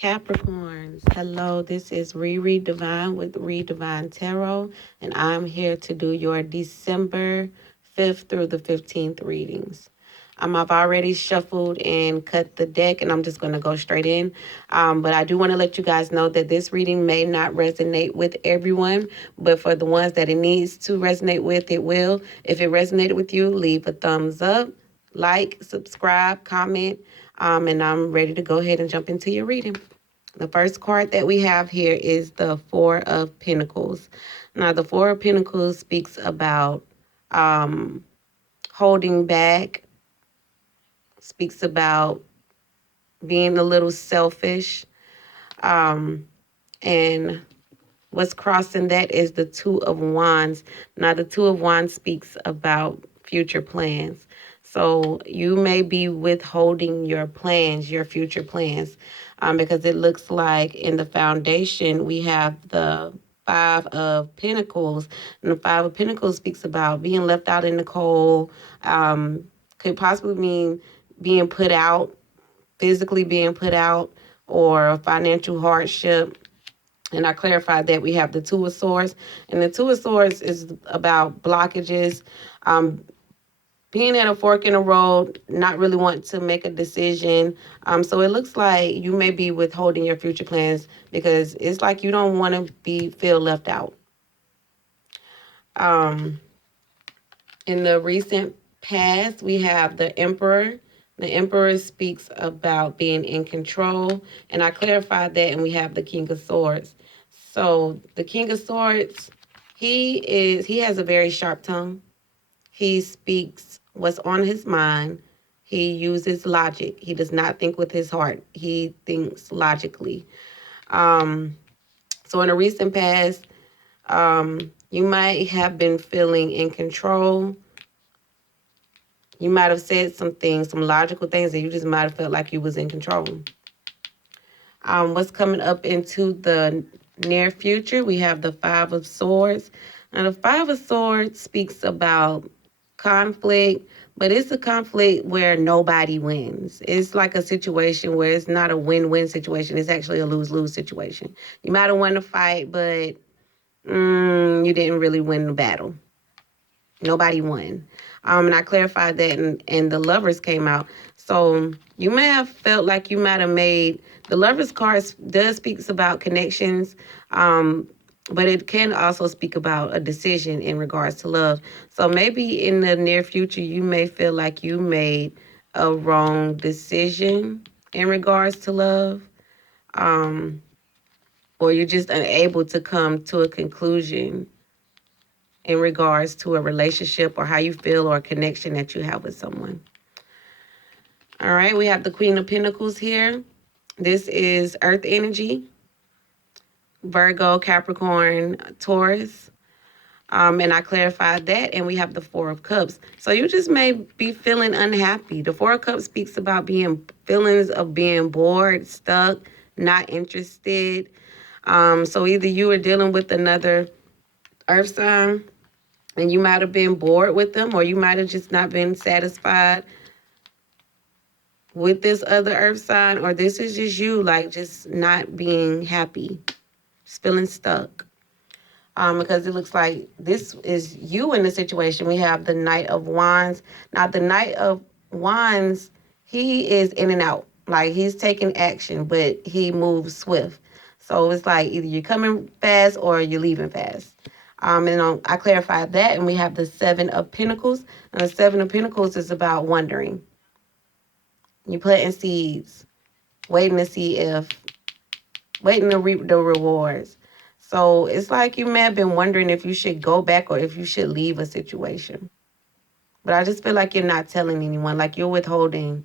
Capricorns, hello, this is Riri Divine with Read Divine Tarot, and I'm here to do your December 5th through the 15th readings. I've already shuffled and cut the deck, and I'm just going to go straight in. But I do want to let you guys know that this reading may not resonate with everyone, but for the ones that it needs to resonate with, it will. If it resonated with you, leave a thumbs up, like, subscribe, comment, and I'm ready to go ahead and jump into your reading. The first card that we have here is the Four of Pentacles. Now, the Four of Pentacles speaks about holding back, speaks about being a little selfish. And what's crossing that is the Two of Wands. Now, the Two of Wands speaks about future plans. So you may be withholding your plans, your future plans, because it looks like in the foundation we have the Five of Pentacles. And the Five of Pentacles speaks about being left out in the cold, could possibly mean being put out, physically being put out, or financial hardship. And I clarified that we have the Two of Swords. And the Two of Swords is about blockages, being at a fork in the road, not really wanting to make a decision. So it looks like you may be withholding your future plans because it's like you don't want to feel left out. In the recent past, we have the Emperor. The Emperor speaks about being in control, and I clarified that, and we have the King of Swords. So the King of Swords, he has a very sharp tongue. He speaks what's on his mind. He uses logic. He does not think with his heart. He thinks logically. So in the recent past, you might have been feeling in control. You might have said some things, some logical things, and you just might have felt like you was in control. What's coming up into the near future, we have the Five of Swords. Now, the Five of Swords speaks about conflict, but it's a conflict where nobody wins. It's like a situation where it's not a win-win situation. It's actually a lose-lose situation. You might have won the fight, but you didn't really win the battle. Nobody won. And I clarified that, and the Lovers came out. So you may have felt like you might have made, the Lovers card does speaks about connections, but it can also speak about a decision in regards to love. So maybe in the near future, you may feel like you made a wrong decision in regards to love, or you're just unable to come to a conclusion in regards to a relationship or how you feel or a connection that you have with someone. All right, we have the Queen of Pentacles here. This is Earth energy, Virgo, Capricorn, Taurus. And I clarified that, and we have the Four of Cups. So you just may be feeling unhappy. The Four of Cups speaks about feelings of being bored, stuck, not interested. So either you are dealing with another earth sign, and you might have been bored with them, or you might have just not been satisfied with this other earth sign, or this is just you, like just not being happy, just feeling stuck. Because it looks like this is you in the situation. We have the Knight of Wands. Now, the Knight of Wands, he is in and out. Like, he's taking action, but he moves swift. So it's like either you're coming fast or you're leaving fast. I clarified that, and we have the Seven of Pentacles. And the Seven of Pentacles is about wondering. You're planting seeds, waiting to reap the rewards. So it's like you may have been wondering if you should go back or if you should leave a situation. But I just feel like you're not telling anyone, like you're withholding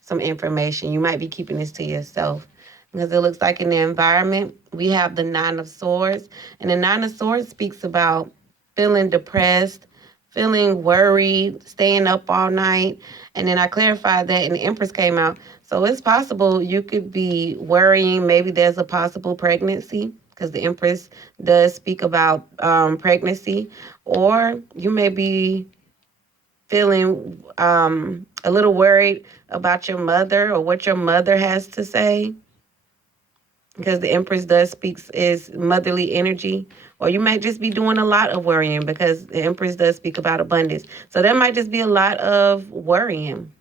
some information. You might be keeping this to yourself. Because it looks like in the environment, we have the Nine of Swords. And the Nine of Swords speaks about feeling depressed, feeling worried, staying up all night. And then I clarified that, and the Empress came out. So it's possible you could be worrying. Maybe there's a possible pregnancy, because the Empress does speak about pregnancy. Or you may be feeling a little worried about your mother or what your mother has to say. because the Empress does speaks is motherly energy. Or you might just be doing a lot of worrying because the Empress does speak about abundance. So there might just be a lot of worrying.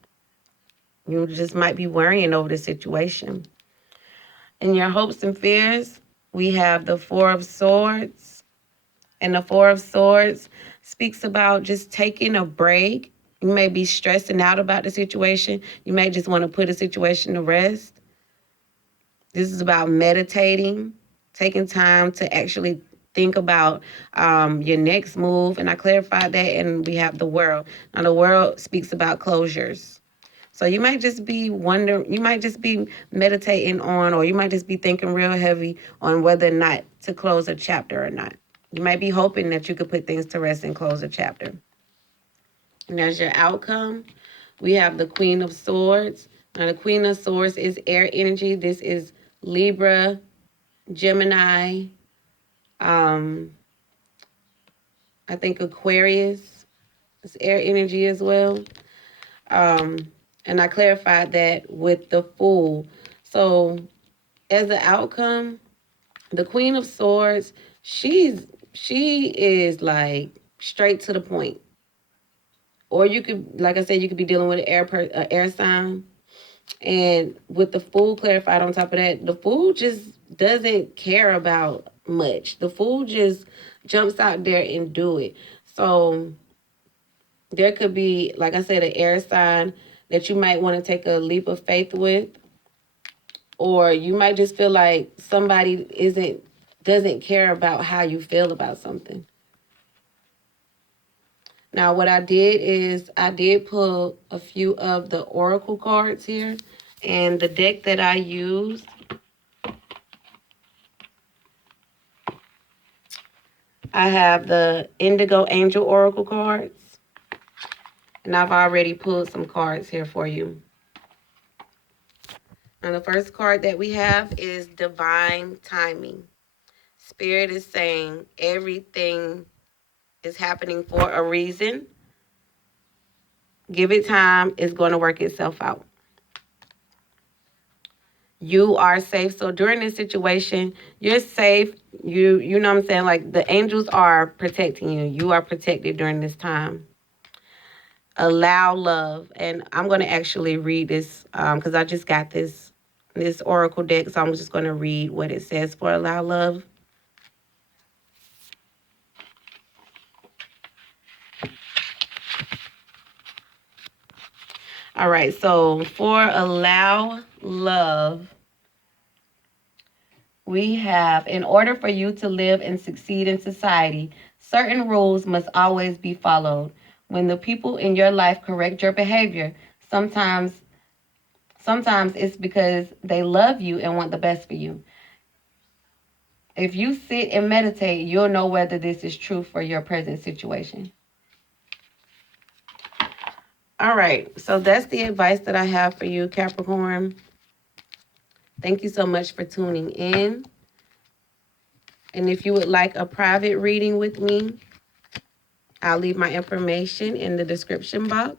You just might be worrying over the situation. In your hopes and fears, we have the Four of Swords. And the Four of Swords speaks about just taking a break. You may be stressing out about the situation. You may just want to put a situation to rest. This is about meditating, taking time to actually think about your next move. And I clarified that, and we have the World. Now, the World speaks about closures. So you might just be wondering, you might just be meditating on, or you might just be thinking real heavy on whether or not to close a chapter or not. You might be hoping that you could put things to rest and close a chapter. And as your outcome, we have the Queen of Swords. Now, the Queen of Swords is air energy. This is Libra, Gemini, I think Aquarius is air energy as well. And I clarified that with the Fool. So as an outcome, the Queen of Swords, she is like straight to the point. Or you could, like I said, you could be dealing with an air sign. And with the Fool clarified on top of that, the Fool just doesn't care about much. The Fool just jumps out there and do it. So there could be, like I said, an air sign that you might want to take a leap of faith with. Or you might just feel like somebody doesn't care about how you feel about something. Now, what I did is I did pull a few of the oracle cards here. And the deck that I used, I have the Indigo Angel Oracle cards. And I've already pulled some cards here for you. Now, the first card that we have is Divine Timing. Spirit is saying everything is happening for a reason. Give it time. It's going to work itself out. You are safe. So during this situation, you're safe. You know what I'm saying? Like the angels are protecting you. You are protected during this time. Allow love. And I'm going to actually read this because I just got this oracle deck. So I'm just going to read what it says for allow love. All right, so for allow love, we have, in order for you to live and succeed in society, certain rules must always be followed. When the people in your life correct your behavior, sometimes it's because they love you and want the best for you. If you sit and meditate, you'll know whether this is true for your present situation. All right, so that's the advice that I have for you, Capricorn. Thank you so much for tuning in. And if you would like a private reading with me, I'll leave my information in the description box.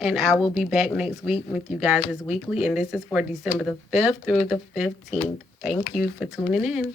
And I will be back next week with you guys' weekly. And this is for December the 5th through the 15th. Thank you for tuning in.